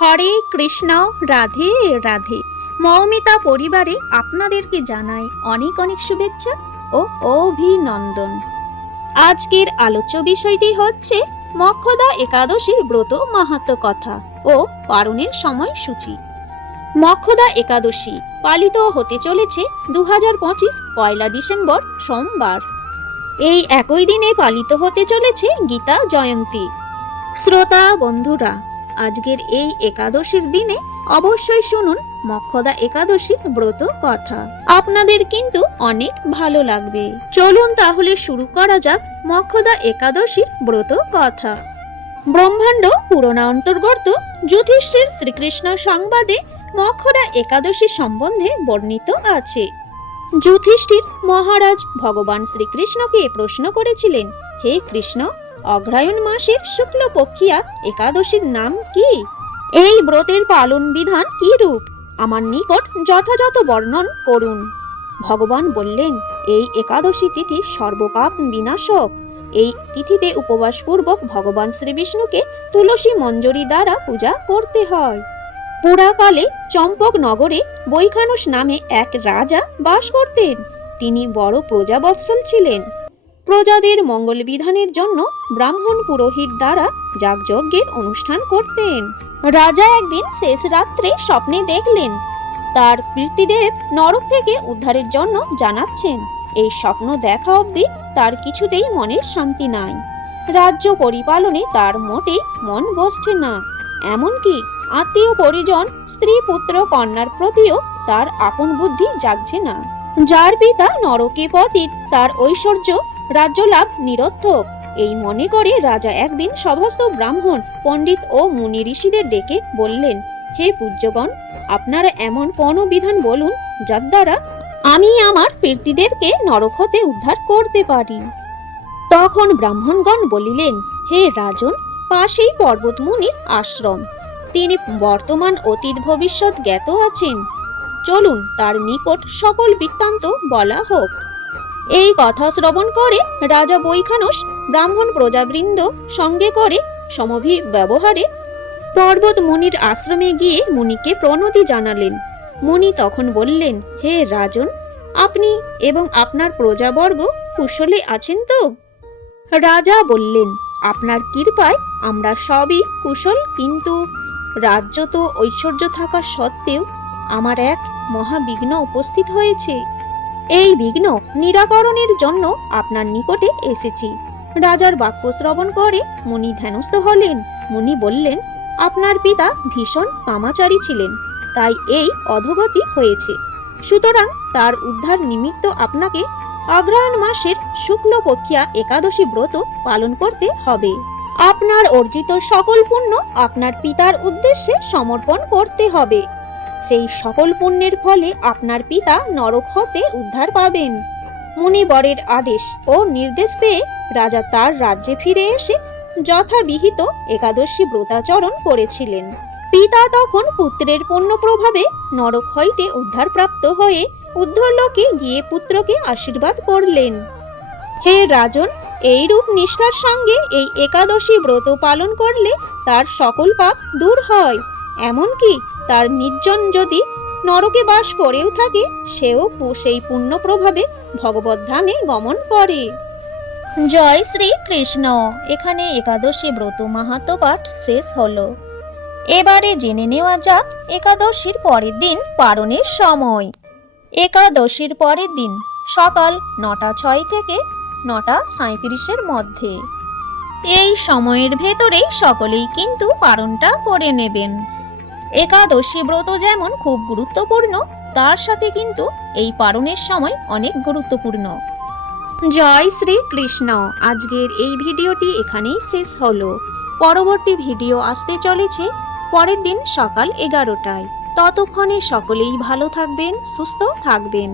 হরে কৃষ্ণ, রাধে রাধে। মৌমিতা পরিবারে আপনাদেরকে জানাই অনেক অনেক শুভেচ্ছা ও অভিনন্দন। আজকের আলোচ্য বিষয়টি হচ্ছে মক্ষদা একাদশীর ব্রত মাহাত্ম কথা ও পারণের সময়সূচি। মক্ষদা একাদশী পালিত হতে চলেছে দু হাজার পঁচিশ পয়লা ডিসেম্বর সোমবার। এই একই দিনে পালিত হতে চলেছে গীতা জয়ন্তী। শ্রোতা বন্ধুরা আজকের এই একাদশীর দিনে অবশ্যই শুনুন মক্ষদা একাদশীর ব্রত কথা। আপনাদের কিন্তু অনেক ভালো লাগবে। চলুন তাহলে শুরু করা যাক মক্ষদা একাদশীর ব্রত কথা। ব্রহ্মাণ্ড পুরোনা অন্তর্গত যুধিষ্ঠির শ্রীকৃষ্ণ সংবাদে মক্ষদা একাদশী সম্বন্ধে বর্ণিত আছে। যুধিষ্ঠির মহারাজ ভগবান শ্রীকৃষ্ণকে প্রশ্ন করেছিলেন, হে কৃষ্ণ অগ্রায়ণ মাসের শুক্লপক্ষিয়া একাদশীর নাম কি? এই ব্রতের পালন বিধান কি রূপ? আমার নিকট যথাযথ বর্ণন করুন। ভগবান বললেন এই একাদশী তিথি সর্বপাপ বিনাশক। এই তিথিতে উপবাসপূর্বক ভগবান শ্রীবিষ্ণুকে তুলসী মঞ্জরি দ্বারা পূজা করতে হয়। পুরাকালে চম্পক নগরে বৈখানুষ নামে এক রাজা বাস করতেন। তিনি বড় প্রজাবৎসল ছিলেন। প্রজাদের মঙ্গল বিধানের জন্য ব্রাহ্মণ পুরোহিত দ্বারা যাগযজ্ঞের অনুষ্ঠান করতেন। রাজা একদিন শেষ রাত্রে স্বপ্নে দেখলেন, তার কীর্তিদেব নরক থেকে উদ্ধারের জন্য জানাচ্ছেন, এই স্বপ্ন দেখা অবধি তার কিছুতেই মনের শান্তি নাই। রাজ্য পরিপালনে তার মোটেই মন বসছে না, এমনকি আত্মীয় পরিজন, স্ত্রী পুত্র, কন্যার প্রতিও তার আপন বুদ্ধি জাগছে না। যার পিতা নরকে পতিত, তার ঐশ্বর্য রাজ্যলাভ নিরর্থক। এই মনে করে রাজা একদিন সমস্ত ব্রাহ্মণ, পণ্ডিত ও মুনি ঋষিদের ডেকে বললেন, হে পূজ্যগণ, আপনারা এমন কোন বিধান বলুন যার দ্বারা আমি আমার কীর্তিদেরকে নরক হতে উদ্ধার করতে পারি? তখন ব্রাহ্মণগণ বলিলেন, হে রাজন, পাশেই পর্বতমুনির আশ্রম। তিনি বর্তমান অতীত ভবিষ্যৎ জ্ঞাত আছেন। চলুন তার নিকট সকল বৃত্তান্ত বলা হোক। এই কথা শ্রবণ করে রাজা বৈখানস ব্রাহ্মণ প্রজাবৃন্দ সঙ্গে করে সমভি ব্যবহারে পর্বত মুনির আশ্রমে গিয়ে মুনিকে প্রণতি জানালেন। মুনি তখন বললেন, হে রাজন, আপনি এবং আপনার প্রজাবর্গ কুশলে আছেন তো? রাজা বললেন, আপনার কৃপায় আমরা সবই কুশল, কিন্তু রাজ্য তো ঐশ্বর্য থাকা সত্ত্বেও আমার এক মহাবিঘ্ন উপস্থিত হয়েছে। এই বিঘ্ন নিরাকরণের জন্য আপনার নিকটে এসেছি। রাজার বাক্য শ্রবণ করে মুনি ধ্যানস্থ হলেন। মুনি বললেন, আপনার পিতা ভীষণ কামাচারী ছিলেন, তাই এই অধগতি হয়েছে। সুতরাং তার উদ্ধার নিমিত্ত আপনাকে অগ্রহায়ণ মাসের শুক্লপক্ষিয়া একাদশী ব্রত পালন করতে হবে। আপনার অর্জিত সকল পুণ্য আপনার পিতার উদ্দেশ্যে সমর্পণ করতে হবে। সেই সকল পুণ্যের ফলে আপনার পিতা নরক হতে উদ্ধার পাবেন। মুনিবরের আদেশ ও নির্দেশ পেয়ে রাজা তার রাজ্যে ফিরে এসে যথাবিহিত একাদশী ব্রতাচরণ করেছিলেন। পিতা তখন পুত্রের পুণ্য প্রভাবে নরক হইতে উদ্ধারপ্রাপ্ত হয়ে উদ্ধলোকে গিয়ে পুত্রকে আশীর্বাদ করলেন। হে রাজন, এইরূপ নিষ্ঠার সঙ্গে এই একাদশী ব্রত পালন করলে তার সকল পাপ দূর হয়। এমনকি তার নির্জন যদি নরকে বাস করেও থাকে, সেও সেই পুণ্য প্রভাবে ভগবত ধামে গমন করে। জয় শ্রী কৃষ্ণ এখানে একাদশী ব্রত মাহাত্ম পাঠ শেষ হলো। এবারে জেনে নেওয়া যাক একাদশীর পরের দিন পারণের সময়। একাদশীর পরের দিন সকাল নটা ছয় থেকে নটা সাঁত্রিশের মধ্যে। এই সময়ের ভেতরেই সকলেই কিন্তু পালনটা করে নেবেন। একাদশী ব্রত যেমন খুব গুরুত্বপূর্ণ, তার সাথে কিন্তু এই পারণের সময় অনেক গুরুত্বপূর্ণ। জয় শ্রী কৃষ্ণ আজকের এই ভিডিওটি এখানেই শেষ হলো। পরবর্তী ভিডিও আসতে চলেছে পরের দিন সকাল এগারোটায়। ততক্ষণে সকলেই ভালো থাকবেন, সুস্থ থাকবেন।